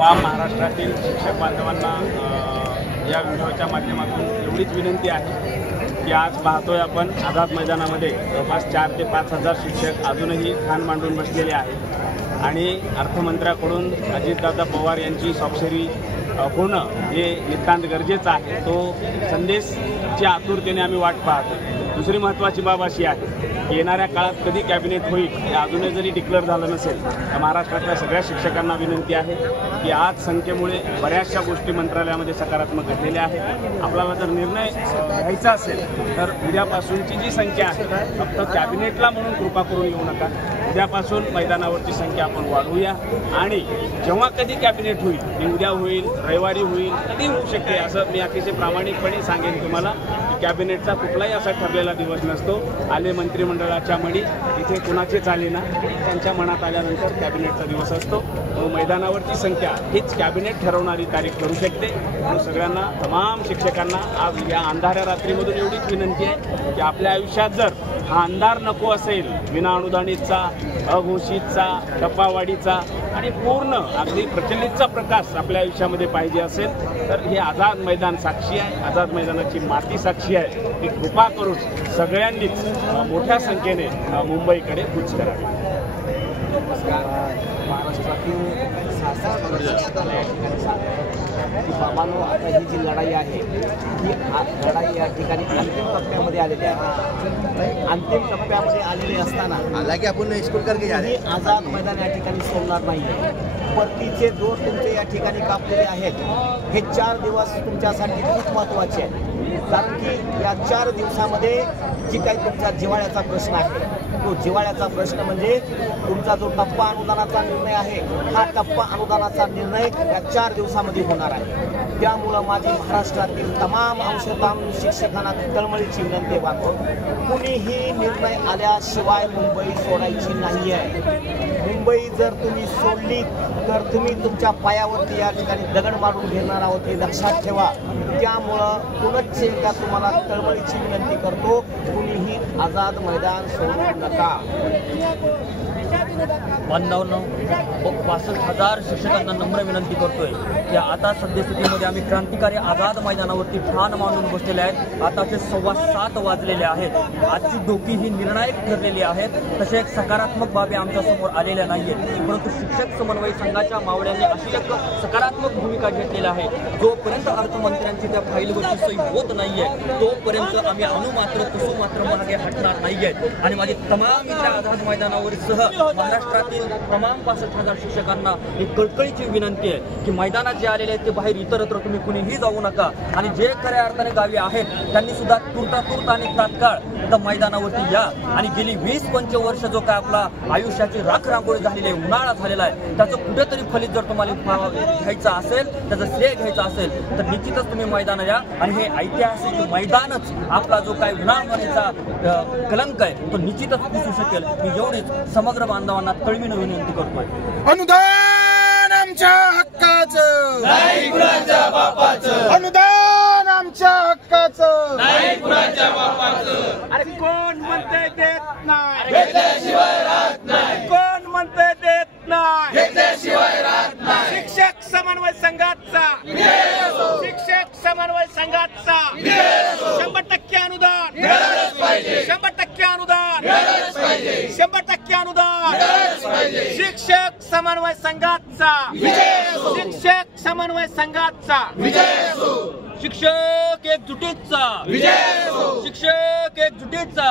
महाराष्ट्रातील शिक्षक बांधवांना या व्हिडिओच्या माध्यमातून एवढीच विनंती आहे की आज पाहतोय आपण आझाद मैदानामध्ये जवळपास 4,000 ते 5,000 शिक्षक अजूनही ठाण मांडून बसलेले आहेत आणि अर्थमंत्र्याकडून अजितदादा पवार यांची स्वाक्षरी होणं हे नितांत गरजेचं आहे। तो संदेशची आतुरतेने आम्ही वाट पाहतो। दुसरी महत्त्वाची बाब अशी आहे की येणाऱ्या काळात कधी कॅबिनेट होईल हे अजूनही जरी डिक्लेअर झालं नसेल तर महाराष्ट्रातल्या सगळ्या शिक्षकांना विनंती आहे की आज संख्येमुळे बऱ्याचशा गोष्टी मंत्रालयामध्ये सकारात्मक घडलेल्या आहेत। आपल्याला जर निर्णय घ्यायचा असेल तर उद्यापासूनची जी संख्या आहे फक्त कॅबिनेटला म्हणून कृपा करून येऊ नका। उद्यापासून मैदानावरची संख्या आपण वाढवूया आणि जेव्हा कधी कॅबिनेट होईल ती उद्या होईल, रविवारी होईल, कधी होऊ शकते असं मी अतिशय प्रामाणिकपणे सांगेन तुम्हाला की कॅबिनेटचा कुठलाही असा ठरलेला दिवस नसतो। आले मंत्रिमंडळाच्या मणी इथे कुणाचेच आले ना, त्यांच्या मनात आल्यानंतर कॅबिनेटचा दिवस असतो। मैदानावरची संख्या हीच कॅबिनेट ठरवणारी तारीख ठरू शकते। म्हणून सगळ्यांना तमाम शिक्षकांना आज या अंधाऱ्या रात्रीमधून एवढीच विनंती आहे की आपल्या आयुष्यात जर हा अंधार नको असेल, विना अनुदानितचा, अघोषितचा, टप्पावाढीचा आणि पूर्ण अगदी प्रचलितचा प्रकाश आपल्या आयुष्यामध्ये पाहिजे असेल तर हे आझाद मैदान साक्षी आहे। आझाद मैदानाची माती साक्षी आहे की कृपा करून सगळ्यांनीच मोठ्या संख्येने मुंबईकडे कूच करावी। महाराष्ट्रातील की बाबांनो आता ही जी लढाई आहे ही लढाई या ठिकाणी अंतिम टप्प्यामध्ये आलेली आहे। अंतिम टप्प्यामध्ये आलेली असताना हालांकि आपण स्कूल करके जा रहे हैं, आझाद मैदान या ठिकाणी सोडणार नाही आहे। परतीचे दोर तुमचे या ठिकाणी कापलेले आहेत। हे 4 दिवस तुमच्यासाठी खूप महत्त्वाचे आहेत कारण की या 4 दिवसामध्ये जी काही तुमच्या जिव्हाळ्याचा प्रश्न आहे तो जिव्हाळ्याचा प्रश्न म्हणजे तुमचा जो टप्पा अनुदानाचा निर्णय आहे हा टप्पा अनुदानाचा निर्णय या 4 दिवसामध्ये होणार आहे। त्यामुळं माझी महाराष्ट्रातील तमाम अंशतम शिक्षकांना तळमळीची विनंती वाटतो, कुणीही निर्णय आल्याशिवाय मुंबई सोडायची नाही आहे। मुंबई जर तुम्ही सोडली तर तुम्ही तुमच्या पायावरती या ठिकाणी दगड मारून घेणार आहोत हे लक्षात ठेवा। त्यामुळं पुनश्च एकदा तुम्हाला तळमळीची विनंती करतो, कुणीही आझाद मैदान सोडू नका। बांधवांनो, 65,000 शिक्षकांना नम्र विनंती करतोय की आता सद्यस्थितीमध्ये आम्ही क्रांतिकारी आझाद मैदानावरती ठाण मांडून बसलेले आहेत। आताचे 7:15 वाजलेले आहेत। आजची डोकी ही निर्णायक ठरलेली आहेत। तसे एक सकारात्मक बाबी आमच्या समोर आलेल्या नाहीयेत, परंतु शिक्षक समन्वय संघाच्या मावळ्यांनी अशी एक सकारात्मक भूमिका घेतलेली आहे। जोपर्यंत अर्थमंत्र्यांची त्या फाईलवरची सही होत नाहीये तोपर्यंत आम्ही अनुमात्र तसो मात्र मागे हटणार नाहीयेत। आणि माझी तमाम इथल्या आझाद मैदानावर सह महाराष्ट्रातील तमाम 65,000 शिक्षकांना एक कळकळीची विनंती आहे की मैदानात जे आलेले आहेत ते बाहेर इतरत्र तुम्ही कुणीही जाऊ नका आणि जे खऱ्या अर्थाने गावी आहेत त्यांनी सुद्धा तुर्तातुर्त आणि तात्काळ त्या मैदानावरती या आणि गेली 20-25 वर्ष जो काय आपला आयुष्याची राख रांगोळी झालेली आहे, उन्हाळा झालेला आहे, त्याचं कुठेतरी फलित जर तुम्हाला घ्यायचं असेल, त्याचं श्रेय घ्यायचं असेल तर निश्चितच तुम्ही मैदान या आणि हे ऐतिहासिक मैदानच आपला जो काय उन्हाळ्याचा कलंक आहे तो निश्चितच पुसू शकेल। मी एवढीच समग्र बांधवांना तळमळीने विनंती करतोय। अनुदान आमच्या हक्काचं नाही कुणाच्या बापाचं, अनुदान आमच्या हक्काचं नाही कुणाच्या बापाचं। अरे कोण म्हणते देत नाही, घेतल्याशिवाय राहत नाही, कोण म्हणते देत नाही, घेतल्याशिवाय राहत नाही। शिक्षक समन्वय संघाचा, शिक्षक समन्वय संघाचा 100% अनुदान, 100% अनुदान, 100% अनुदान, शिक्षक समन्वय संघाचा, शिक्षक समन्वय संघाचा, शिक्षक एकजुटीचा, शिक्षक एकजुटीचा।